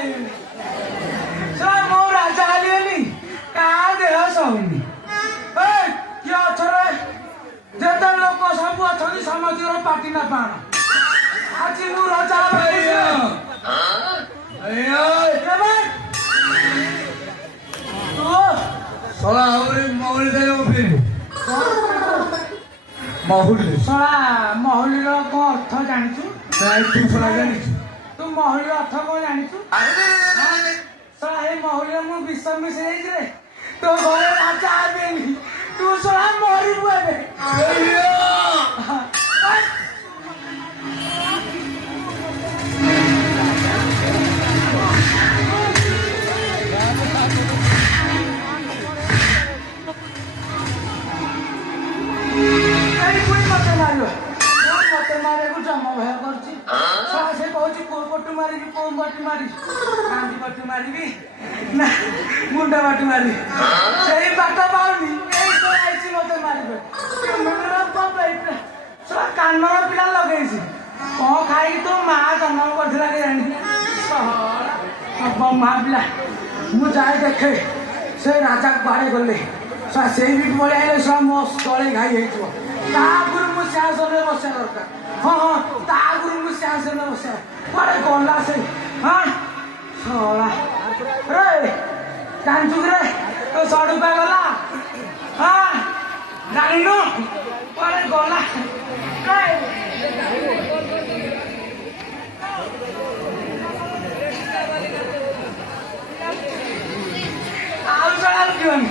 ପାଇବେନି ଶଳା ମୋ ରାଜା ହାରିବେନି କାହା ଦେହ ସହୁନି କିଏ ଅଛରେ ଯେତେ ଲୋକ ସବୁ ଅଛନ୍ତି ସମସ୍ତଙ୍କର ପାଟି ନା ପାଣ ଆଜି ମୁଁ ରଜା ଶଳା ଆହୁରି ମହୁଳି ଦେଲେ ଉଠିଲୁ ମହୁଳି ଶଳା ମହୁଳିର କଣ ଅର୍ଥ ଜାଣିଛୁ ତୁ ଶଳା ଜାଣିଛୁ ତୁ ମହୁଳିର ଅର୍ଥ କଣ ଜାଣିଛୁ ଶଳା ଏ ମହୁଳିରେ ମୁଁ ବିଷ ମିଶେଇଛି ରେ ତୋ ଘରେ ରାଜା ହେବେନି ତୁ ଶଳା ମରିବୁ ଏବେ ମତେ ମାରିବାକୁ ଜମା ଭୟ କରୁଛି ସେ କହୁଛି କୋଉ ପଟୁ ମାରିବି କୋଉ ପଟୁ ମାରିବି କାନ୍ଦି ପଟୁ ମାରିବି ନା ମୁଣ୍ଡ ପଟୁ ମାରିବି ସେଇ ବାଟ ପାଉନି ଏଇ ତ ଆଇଛି ମତେ ମାରିବେ କାନର ପିଲା ଲଗେଇଛି କଣ ଖାଇକି ତୋ ମା ଜନ୍ମ କରିଥିଲା କି ଜାଣି ମା ପିଲା ମୁଁ ଯାଏ ଦେଖେ ସେ ରାଜା କୁଆଡ଼େ ଗଲେ ସେଇ ବି ପଳେଇ ଆଇଲେ ସବ ମୋ ତଳେ ଘାଇ ହେଇଯିବ ତା ଆଗରୁ ମୁଁ ସିଂହାସନରେ ବସିବା ଦରକାର ହଁ ତା ଆଗରୁ ମୁଁ ସିଂହାସନରେ ବସିବା କୁଆଡ଼େ ଗଲା ସେ ଶଳା ରେ ଜାଣିଛୁ ରେ ତୋ ସଡ଼ୁପା ଗଲା ଜାଣିନୁ କୁଆଡ଼େ ଗଲା ଆଉ ଶଳା ଉଠିବନି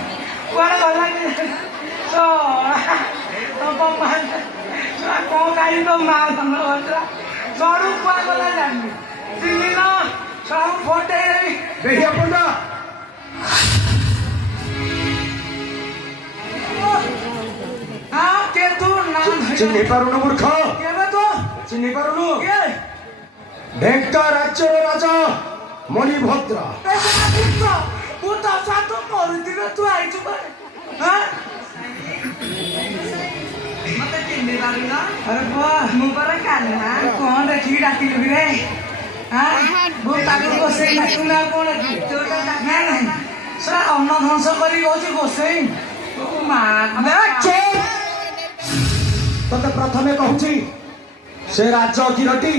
କୁଆଡ଼େ ଗଲା କଣ ଖାଇ ତୋ ମା ତମର ବସିଲା ସଡ଼ୁ କୁଆ ଗଲା ଜାଣିନି ଦିନ ସବୁ ଫଟେଇ ବେହିଆ ପଣ୍ଡା କେ ତୁ ନା ଚିହ୍ନି ପାରୁନୁ ମୂର୍ଖ କେବେ ତୁ ଚିହ୍ନି ପାରୁନୁ କିଏ ଢେଙ୍କା ରାଜ୍ୟର ରାଜା ମଣିଭଦ୍ର ମୁଁ ତ ତୁ ମରୁଥିବେ ତୁ ଆଇଛୁ ମତେ ଚିହ୍ନି ପାରୁନ ଆରେ ମୁଁ ପରା କାହ୍ନା କଣ ଦେଖିକି ଡାକିଲୁ ରେ ମୁଁ ତାକୁ ଗୋସେଇ ଡାକୁନି ଆଉ କଣ ନାହିଁ ସେଟା ଅନ୍ନ ଧ୍ୱଂସ କରି କହୁଛି ଗୋସେଇ ତତେ ପ୍ରଥମେ କହୁଛି ସେ ରାଜ କିରଟି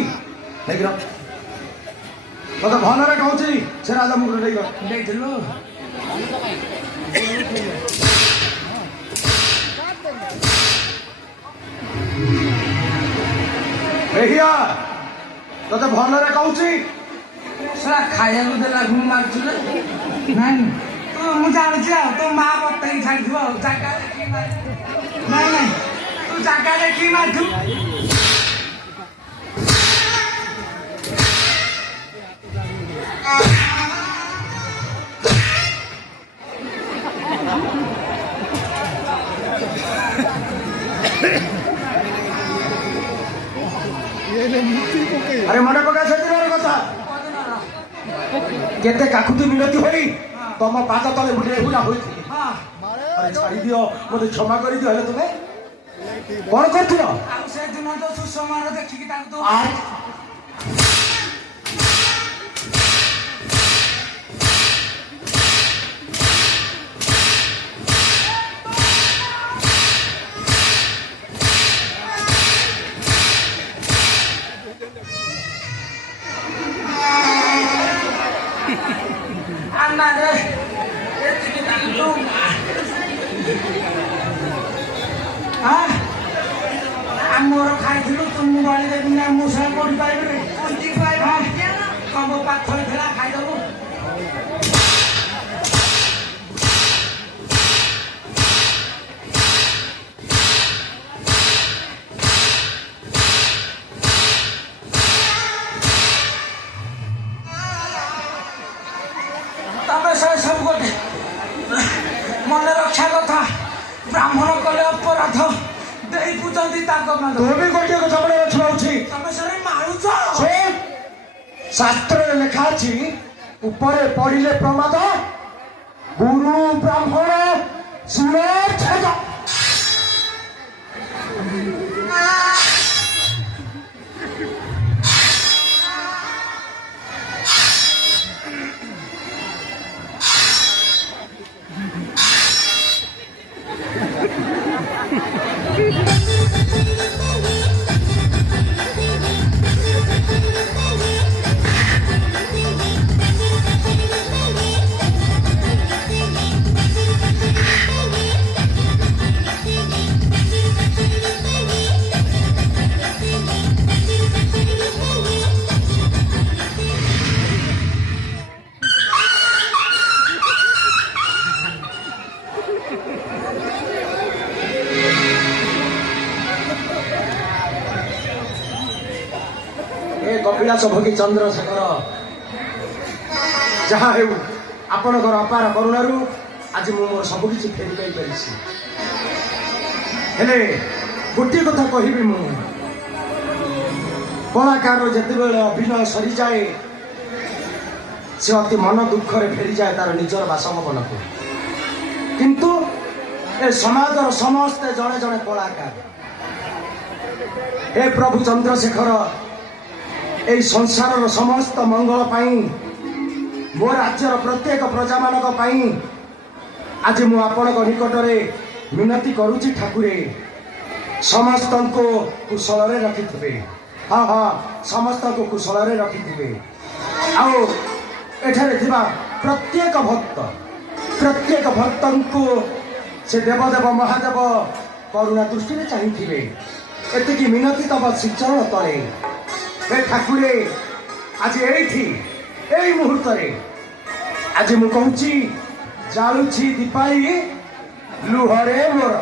ତତେ ଭଲରେ କହୁଛି ସେ ରାଜା ମୁଣ୍ଡ ଦେଇଥିଲୁ ବେହିଆ ତତେ ଭଲରେ କହୁଛି ସେଟା ଖାଇବାକୁ ଦେଲା ଘୁମ ମାରୁଛୁ ନାଇଁ ମୁଁ ଜାଣୁଛି ଆଉ ତୋ ମା ବତେଇକି ଛାଡ଼ିଥିବ ଆଉ ଜାଗା ଦେଖିକି ନାଇଁ ନାଇଁ ତୁ ଜାଗା ଦେଖିକି ମାରିଛୁ ଆରେ ମନେ ପକା ସେଦିନର କଥା କେତେ କାକୁତି ମିନତି ହୋଇ ତମ ପାଦ ତଳେ ବୁଲା ହୋଇଥିଲି ଆରେ ଛାଡ଼ି ଦିଅ ମତେ କ୍ଷମା କରିଦିଅ ହେଲେ ତୁମେ କଣ କରୁଥିଲ ଆଉ ସେଦିନ ତ ସୁଷମାର ଦେଖିକି ତାଙ୍କୁ ମୋର ଖାଇଥିଲୁ ତୁମକୁ ଗଳି ଦେବି ନା ମୁଁ ସେ ପଡ଼ିପାରିବି ତମ ପାଖରେ ଥିଲା ଖାଇଦବୁ ତମେ ସେ ସବୁ ଗୋଟେ ମନେ ରକ୍ଷା କଥା ବ୍ରାହ୍ମଣ କଲେ ଅପରାଧ ଦେଇ ପୂଜନ୍ତି ତାଙ୍କ ତୁ ବି ଗୋଟିଏ କଥା ମନେ ରଖିବା ଉଚିତ ତମେ ସେ ମାରୁଛ ଶାସ୍ତ୍ରରେ ଲେଖା ଅଛି ଉପରେ ପଡ଼ିଲେ ପ୍ରମାଦ ଗୁରୁ ବ୍ରାହ୍ମଣ ଶିଳଚ୍ଛେଦ কৈଳାସ ଭୋଗୀ ଚନ୍ଦ୍ରଶେଖର ଯାହା ହେଉ ଆପଣଙ୍କର ଅପାର କରୁଣାରୁ ଆଜି ମୁଁ ମୋର ସବୁ କିଛି ଫେରି ପାଇପାରିଛି। ହେଲେ ଗୋଟିଏ କଥା କହିବି, ମୁଁ କଳାକାର ଯେତେବେଳେ ଅଭିନୟ ସରିଯାଏ ସେ ଅତି ମନ ଦୁଃଖରେ ଫେରିଯାଏ ତାର ନିଜର ବାସଭବନକୁ। କିନ୍ତୁ ଏ ସମାଜର ସମସ୍ତେ ଜଣେ ଜଣେ କଳାକାର। हे प्रभु चंद्रशेखर এই সংসারର ସମସ୍ତ ମଙ୍ଗଳ ପାଇଁ ମୋ ରାଜ୍ୟର ପ୍ରତ୍ୟେକ ପ୍ରଜା ମାନଙ୍କ ପାଇଁ ଆଜି ମୁଁ ଆପଣଙ୍କ ନିକଟରେ ମିନତି କରୁଛି ଠାକୁରେ ସମସ୍ତଙ୍କୁ କୁଶଳରେ ରଖିଥିବେ। ହଁ ହଁ ସମସ୍ତଙ୍କୁ କୁଶଳରେ ରଖିଥିବେ। ଆଉ ଏଠାରେ ଥିବା ପ୍ରତ୍ୟେକ ଭକ୍ତଙ୍କୁ ସେ ଦେବଦେବ ମହାଦେବ କରୁଣା ଦୃଷ୍ଟିରେ ଚାହିଁଥିବେ। ଏତିକି ମିନତି ତମ ଶ୍ରୀଚରଣ ତଳେ हे ଠାକୁରେ आज एई मुहूर्तरे आज मु कहूची जालुची दीपाली लुहरे मोर